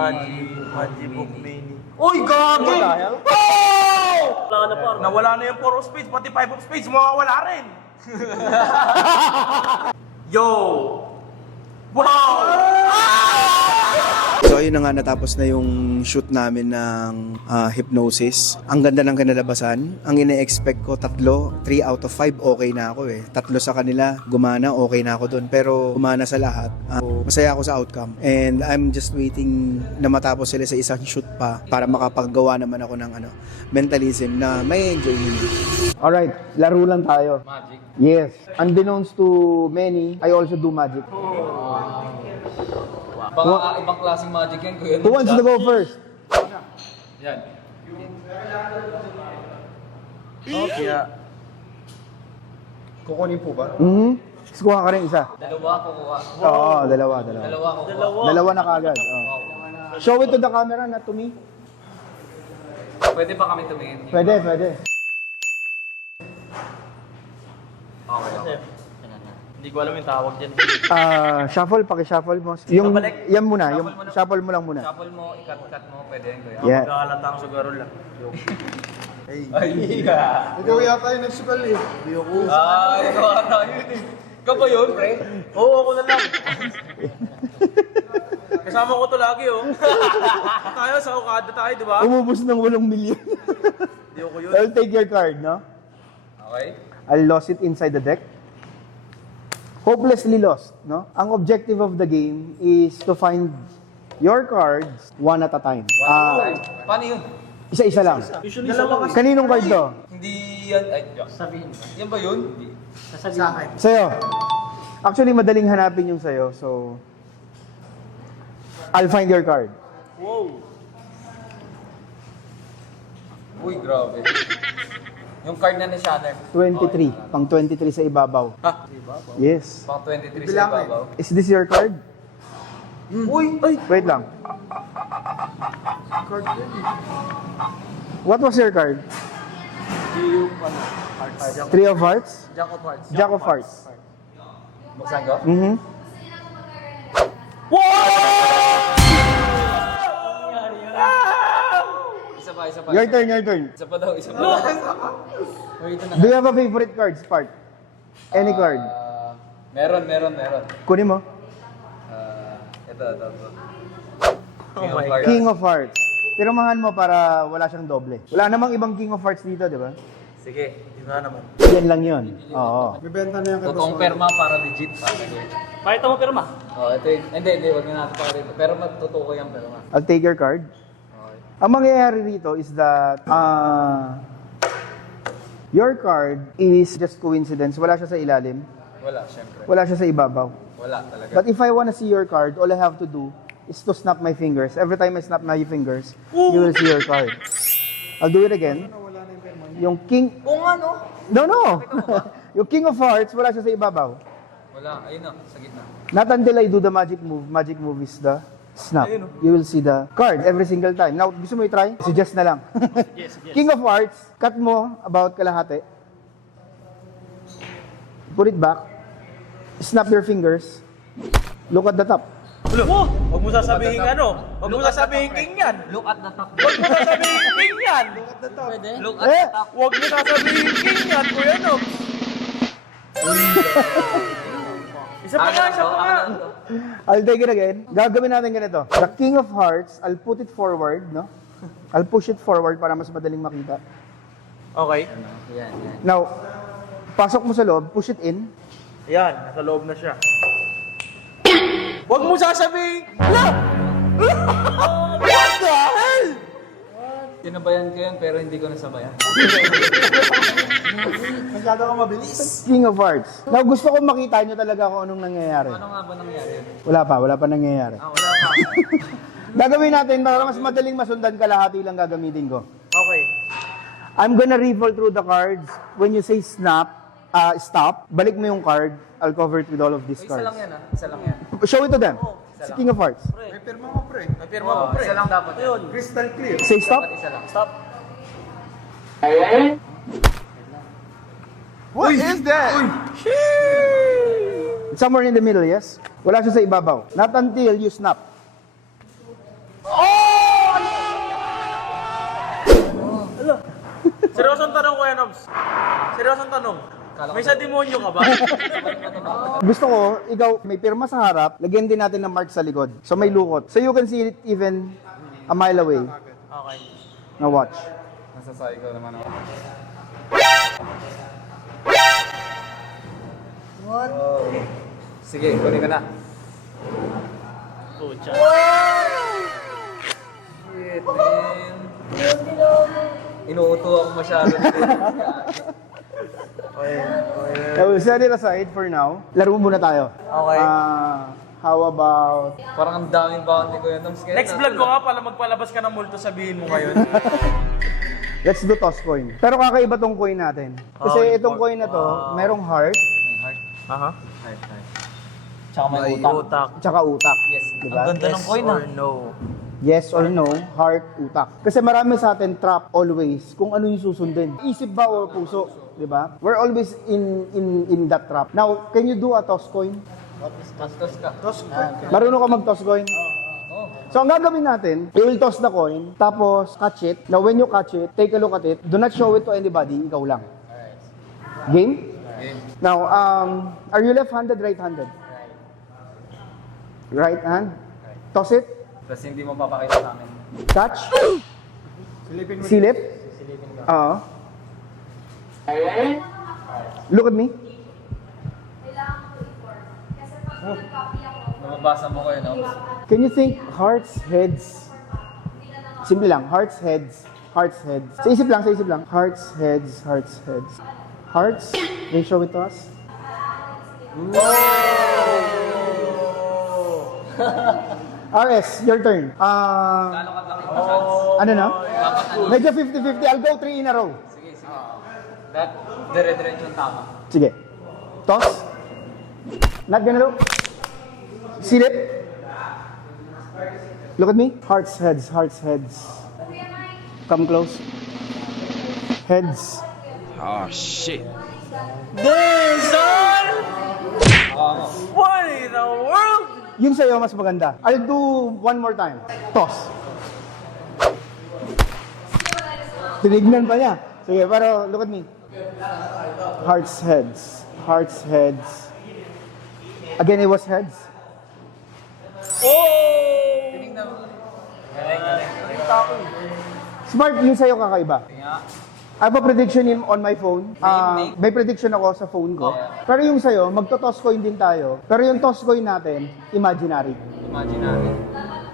Magibook Mini. Uy, gagi! Nawala na yung 4 of spades, pati 5 of spades, mawawala rin. Yo! Wow! So ayun na nga, natapos na yung shoot namin ng hypnosis. Ang ganda ng kinalabasan. Ang ine-expect ko, 3 out of 5 okay na ako eh. 3 sa kanila, gumana, okay na ako dun. Pero gumana sa lahat. Masaya ako sa outcome. And I'm just waiting na matapos sila sa isang shoot pa para makapaggawa naman ako ng mentalism na may enjoy nila. Alright, laro lang tayo. Magic. Yes. Unbeknownst to many, I also do magic. Baka ibang klaseng magic yan, kuya. Who wants to go first? Yan. Okay. Kukunin po ba? Tapos kuha ka rin isa. Dalawa kukuha. Oo, dalawa. Dalawa kukuha. Dalawa na kagad. Oh. Show it to the camera, not to me. Pwede ba kami tumingin? Pwede. Okay. Hindi ko alam yung tawag dyan. Shuffle, paki-shuffle mo. Yung, Babalik. yan muna, yung Shuffle mo na. shuffle mo lang muna. Shuffle mo, ikat-kat mo, pwede yun, kuya. Yeah. Magkakalata ang sugarol lang. Ay, Ikaw yata yung nagsukal eh. Hindi ako. ikaw ata yun eh. Ikaw ba yun, pre? Oo, ako na lang. Kasama ko to lagi, oh. Tayo sa Okada tayo, di ba? Umubos ng 8 milyon. Hindi ako yun. I'll take your card, no? Okay. I'll lost it inside the deck. Hopelessly lost, no? Ang objective of the game is to find your cards one at a time. Paano yun? Isa-isa lang. Usually sa lang. Kaninong card to? Hindi yan, ay, sabihin. Yan ba yun? Hindi. Sa'yo. Actually, madaling hanapin yung sa'yo, so I'll find your card. Wow. Uy, grabe. Yung card na ni Shanner. 23. Pang 23 sa ibabaw. Ha? Yes. Pang 23 sa ibabaw. Is this your card? Uy! Ay! Wait lang. What was your card? Three of Hearts? Jack of Hearts. Jack of Hearts. Buksan ko? Mm-hmm. Isa pa, isa pa. Your turn. Isa pa daw, isa pa. Wait, ito na. Do you have a favorite card, Spark? Any card? Meron. Kunin mo. Ito. Oh my God. King of Hearts. Pirmahan mo para wala siyang doble. Wala namang ibang King of Hearts dito, di ba? Sige, yun na naman. Yan lang yun. Oo. Bibenta na yan kay Totoong Boss perma para legit. Pakita mo pirma. Ito yun. Hindi, wag na natin pa rito. Pero magtotoo ko yung perma. I'll take your card. Okay. Ang mangyayari rito is that your card is just coincidence. Wala siya sa ilalim. Wala, syempre. Wala siya sa ibabaw. Wala talaga. But if I wanna see your card, all I have to do is to snap my fingers. Every time I snap my fingers, you will see your card. I'll do it again. Yung King... Oo nga, no? No! Yung King of Hearts, wala siya sa ibabaw. Wala. Ayun na, sa gitna. Not until I do the magic move. Magic move is the snap. You will see the card every single time. Now, gusto mo i-try? Suggest na lang. King of Hearts, cut mo about kalahati. Put it back. Snap your fingers. Look at the top. Huwag mo sasabihin Huwag mo sasabihin king yan. Look at the top. Huwag mo sasabihin king yan. Pwede? Look at Eh! the top. Huwag mo sasabihin king yan, kuya no. Isa pa nga. I'll take it again. Gagawin natin ganito. The King of Hearts, I'll put it forward, no? I'll push it forward para mas madaling makita. Okay. Yan. Now, pasok mo sa loob, push it in. Yan, nasa loob na siya. Huwag mo sasabihin, What the hell? Sinabayan ko yun, pero hindi ko nasabayan. Masyado kang mabilis. King of Hearts. Now, gusto ko makita nyo talaga kung anong nangyayari. Ano nga ba nangyari? Wala pa nangyayari. Wala pa. Gagawin natin para mas madaling masundan, kalahati lang gagamitin ko. Okay. I'm gonna riffle through the cards. When you say stop, balik mo yung card. I'll cover it with all of these Isa lang cards. yan, Isa lang yan. Show it to them. Si King of Hearts. May pirma mo, pre. May pirma mo, pre. Isa lang dapat yun. Crystal clear. Say stop. Dapat isa lang. Stop. What is that? Somewhere in the middle, yes? Wala siya sa ibabaw. Not until you snap. Rams, seryosong tanong. May sa demonyo ka ba? Gusto ko, ikaw may pirma sa harap, lagyan din natin ng mark sa likod. So may lukot. So you can see it even a mile away. Okay. Now watch. Nasa cycle naman ako. What? Sige, kunin ko na. Pucha. Shit, man. Inuuto ako masyado. I will set it aside for now. Laro muna tayo. Okay. How about... Parang ang daming bounty ko yun. Next vlog ko nga pala magpalabas ka ng multo, sabihin mo ngayon. Let's do toss coin. Pero kakaiba tong coin natin. Kasi itong coin na to, merong heart, Aha. Tsaka may utang. Utak. tsaka utak. Yes. Diba? Ganda ng coin or no? Yes or no, heart, utak. Kasi marami sa atin trap always kung ano yung susundin. Isip ba o puso? Diba? We're always in that trap. Now, can you do a toss coin? Tastos ka. Marunong ka mag-toss coin? So, ang gagawin natin, we will toss the coin, tapos catch it. Now, when you catch it, take a look at it. Do not show it to anybody, ikaw lang. Game? Game. Now, are you left-handed, right-handed? Right hand? Toss it. Tapos hindi mo papakita sa amin. Catch. Silip. Oo. Look at me. Nababasa mo ko yun, no? Can you think hearts, heads? Simple lang. Hearts, heads. Hearts, heads. Sa isip lang, sa isip lang. Hearts, heads, hearts, heads. Hearts. Can you show it to us? RS, your turn. Gano'ng katlaki pa chance? Ano na? Dapat ano? Medyo 50-50. I'll go 3 in a row. Sige, sige. Dire-diretso yung tama. Sige. Toss. Not gonna look. Silip. Look at me. Hearts, heads, hearts, heads. Come close. Heads. Damn, son! What in the world? Yung sa'yo mas maganda. I'll do one more time. Toss. Tinignan pa niya. Sige, pero look at me. Hearts, heads. Hearts, heads. Again, it was heads. Tinignan mo. Smart, yung sa'yo kakaiba. Tinga. I have a prediction on my phone. Name. May prediction ako sa phone ko. Okay. Pero yung sa'yo, magto-toss coin din tayo. Pero yung toss coin natin, imaginary. Imaginary.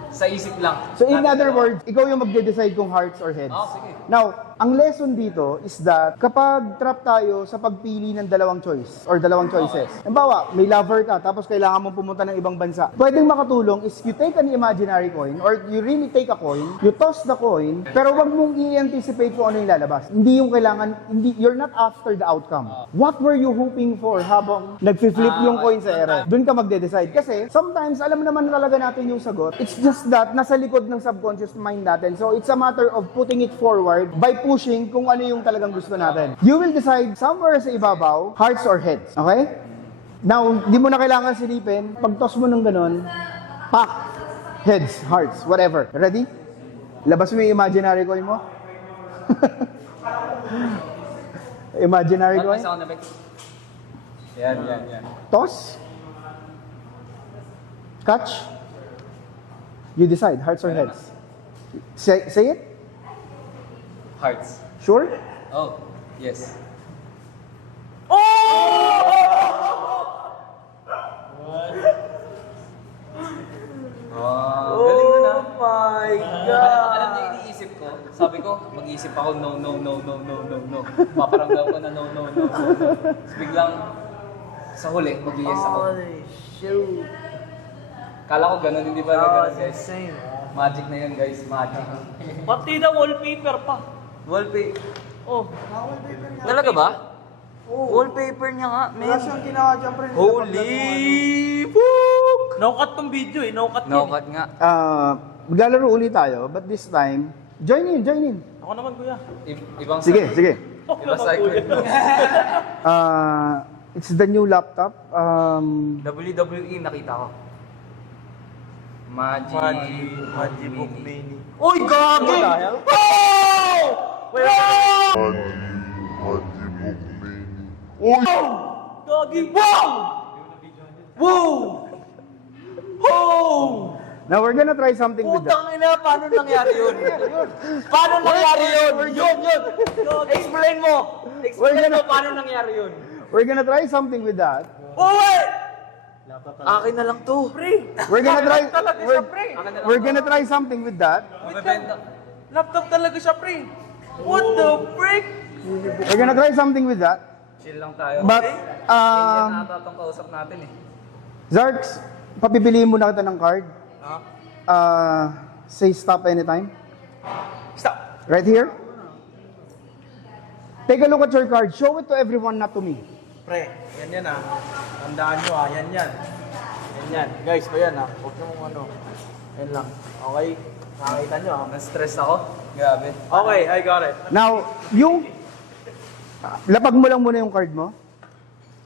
Sa isip lang. So in Natin other dalawa. words, ikaw yung magde-decide kung hearts or heads. Oh, sige. Now, ang lesson dito is that kapag trap tayo sa pagpili ng dalawang choice or dalawang choices. Halimbawa, may lover ka tapos kailangan mong pumunta ng ibang bansa. Pwedeng makatulong is you take an imaginary coin or you really take a coin, you toss the coin, pero wag mong i-anticipate kung ano yung lalabas. Hindi yung kailangan, you're not after the outcome. What were you hoping for habang nag-flip yung coin sa ere? Doon ka magde-decide. Kasi sometimes, alam naman talaga natin yung sagot. It's just that nasa likod ng subconscious mind natin. So it's a matter of putting it forward by pushing kung ano yung talagang gusto natin. You will decide somewhere sa ibabaw, hearts or heads. Okay? Now, di mo na kailangan silipin. Pag-toss mo ng ganun, pak, heads, hearts, whatever. Ready? Labas mo yung imaginary coin mo. Imaginary Ano coin. may sound effect? Yan. Toss. Catch. You decide, hearts or heads. Say it. Hearts. Sure? Oh, yes. Oh! Galing mo na. Oh my Alam niyo, iniisip ko. Sabi ko, mag-iisip ako, no. Paparamdam ko na no. Tapos biglang, sa huli, mag-yes ako. Holy shoot. Kala ko ganun, hindi ba ganun, Oh, guys? insane. Magic na yun, guys. Magic. Pati na wallpaper pa. Wallpaper. Oh. Talaga ba? Wallpaper niya nga, man. Siyang ginawa dyan, pre. Holy fuck! No-cut tong video eh. No-cut yun. No-cut nga. Maglalaro ulit tayo, but this time, join in. Ako naman kuya. Ibang Sige. Ako Iba naman cycle. kuya. It's the new laptop. WWE nakita ko. Magic Book Mini. Uy, gagi! Oh! Wait, Magic Gogi! Wow! Wow! Oh! Now we're gonna try something with that. Putang ina, paano nangyari yun? Paano nangyari yun? Yun! Explain mo! Explain mo paano nangyari yun. We're gonna try something with that. Uwe! Akin na lang to. Pre! We're gonna try Talaga siya, pre! we're gonna try something with that. Mabebenta. Laptop talaga siya, pre! What the frick? We're gonna try something with that. Chill lang tayo. But Yan nata itong kausap natin eh. Zarks, papipiliin muna kita ng card. Say stop anytime. Stop! Right here. Take a look at your card. Show it to everyone, not to me. Pre, yan ah. Tandaan nyo ah, yan. Yan. Guys, ayan ah. Huwag nyo mong ano. Yan lang. Okay? Nakakita nyo ah. Na-stress ako. Grabe. Okay, I got it. Now, yung lapag mo lang muna yung card mo.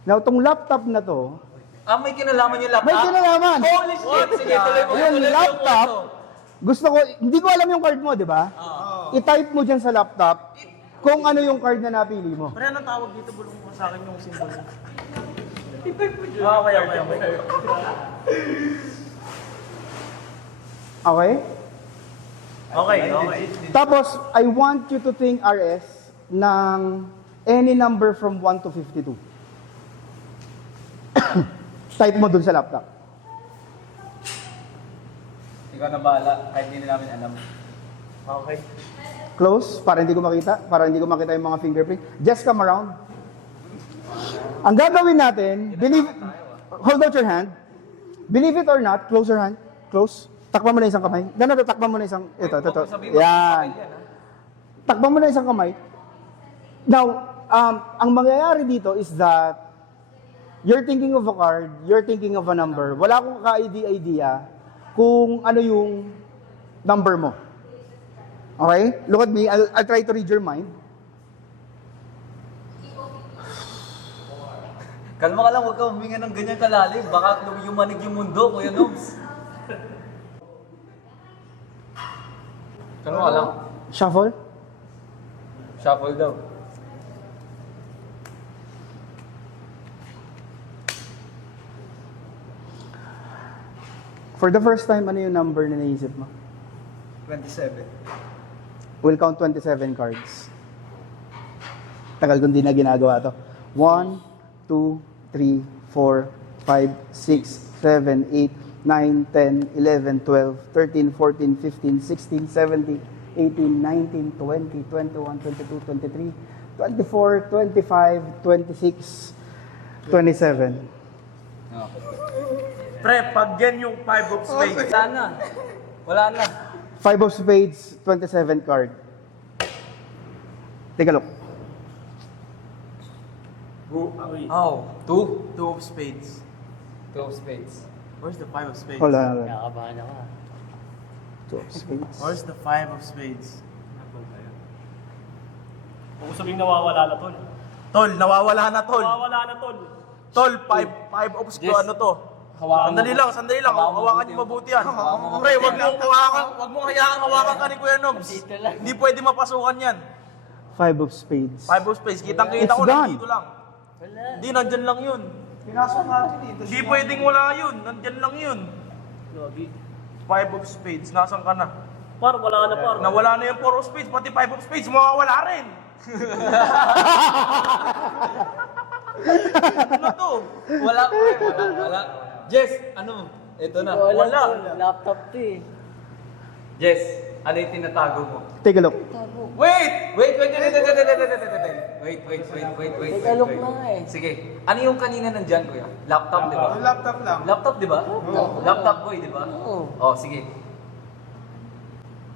Now, tong laptop na to, May kinalaman yung laptop? may kinalaman. Holy shit! Sige, tuloy mo. Yung tuloy mo laptop, kwento. gusto ko, hindi ko alam yung card mo, di ba? I-type mo dyan sa laptop kung ano yung card na napili mo. Pre, anong tawag dito? Bulong mo sa akin yung symbol mo. Okay. Okay? Okay. Tapos, I want you to think RS ng any number from 1 to 52. Type mo dun sa laptop. Ikaw na bahala, kahit hindi namin alam. Okay. Close, para hindi ko makita yung mga fingerprint. Just come around. Ang gagawin natin, hold out your hand. Believe it or not, close your hand. Close. Takpan mo na isang kamay. Takpan mo na isang, ito. Yan. Takpan mo na isang kamay. Now, ang mangyayari dito is that you're thinking of a card, you're thinking of a number. Wala akong ka-idea kung ano yung number mo. Okay? Look at me. I'll try to read your mind. Kalma ka lang, huwag ka huminga ng ganyan kalalim. Baka yumanig yung mundo, Kuya Nobs. Kalma ka lang. Shuffle. Shuffle daw. For the first time, ano yung number na naisip mo? 27. We'll count 27 cards. Tagal kong di na ginagawa to. 1, 2, 3, 4, 5, 6, 7, 8, 9, 10, 11, 12, 13, 14, 15, 16, 17, 18, 19, 20, 21, 22, 23, 24, 25, 26, 27. Pre, pag yan yung 5 of spades. Wala na. 5 of spades, 27 card. Take a look. Oh, 2? 2 of spades. 2 of spades. Where's the 5 of spades? Hold on. Nakakabahan ako. 2 of spades. Where's the 5 of spades? Kung sabihin nawawala na tol. Tol, nawawala na tol. Nawawala na tol. Tol, 5 of spades. Ano to? Sandali lang. Hawakan niyo mabuti yan. Pre, wag mo hayaan hawakan ka ni Kuya Nobs. Hindi pwede mapasukan yan. 5 of spades. 5 of spades, kitang-kita It's ko gone. nandito lang. Hindi, nandyan lang yun. Pinasok natin dito. Hindi pwedeng wala yun. Nandyan lang yun. 5 of spades, nasan ka na? Par, wala na par. Nawala na yung 4 of spades, pati 5 of spades, mawawala rin. Ano to? Wala. Jess, ano? Ito na. Wala. Laptop to eh. Jess, ano yung tinatago mo? Take a look. Wait! Wait. Take a look na nga eh. Sige. Ano yung kanina nandyan, Kuya? Laptop, di ba? Laptop lang. Laptop, di ba? Laptop boy, di ba? Oo. Oh, sige.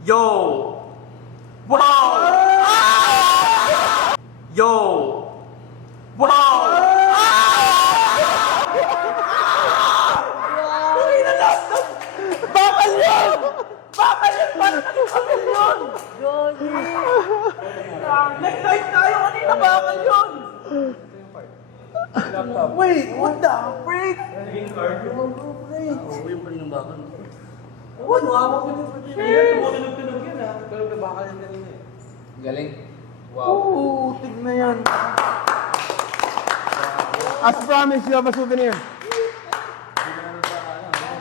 Yo! Wow! Yo! Wow! Bakal yun! Bakal yun! Gogi! Nag-live tayo kanina, bakal yun! Wait, what the freak? Galing. Wow. Oo, tignan yan. As promised, you have a souvenir.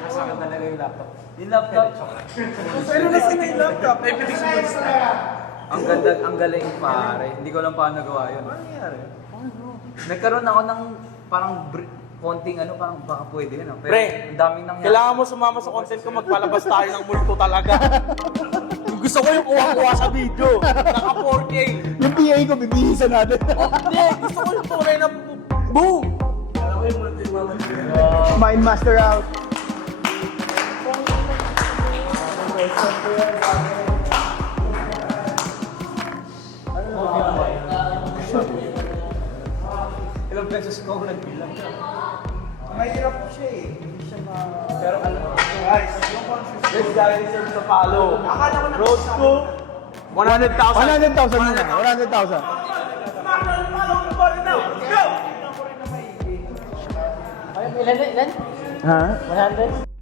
Nasa akin talaga yung laptop. Yung laptop. Pero kasi na yung laptop. Ay, pitik sa Ang ganda, ang galing pare. Hindi ko lang paano nagawa yun. Ano nangyari? Nagkaroon ako ng parang konting ano, parang baka pwede yun. Pero Pre, ang daming nangyari. kailangan mo sumama sa content ko, magpalabas tayo ng multo talaga. Yung gusto ko yung kuha-kuha sa video. Naka 4K. Yung PA ko, bibihisan natin. Hindi, gusto ko yung tunay na boom! Mind Master out. Ilang pesos ko ako nagbilang. Mahirap siya eh. Pero ano, guys, this guy deserves to follow. Akala ko na road to 100,000. 100,000 muna. 100,000. Ay, ilan? Ha? 100?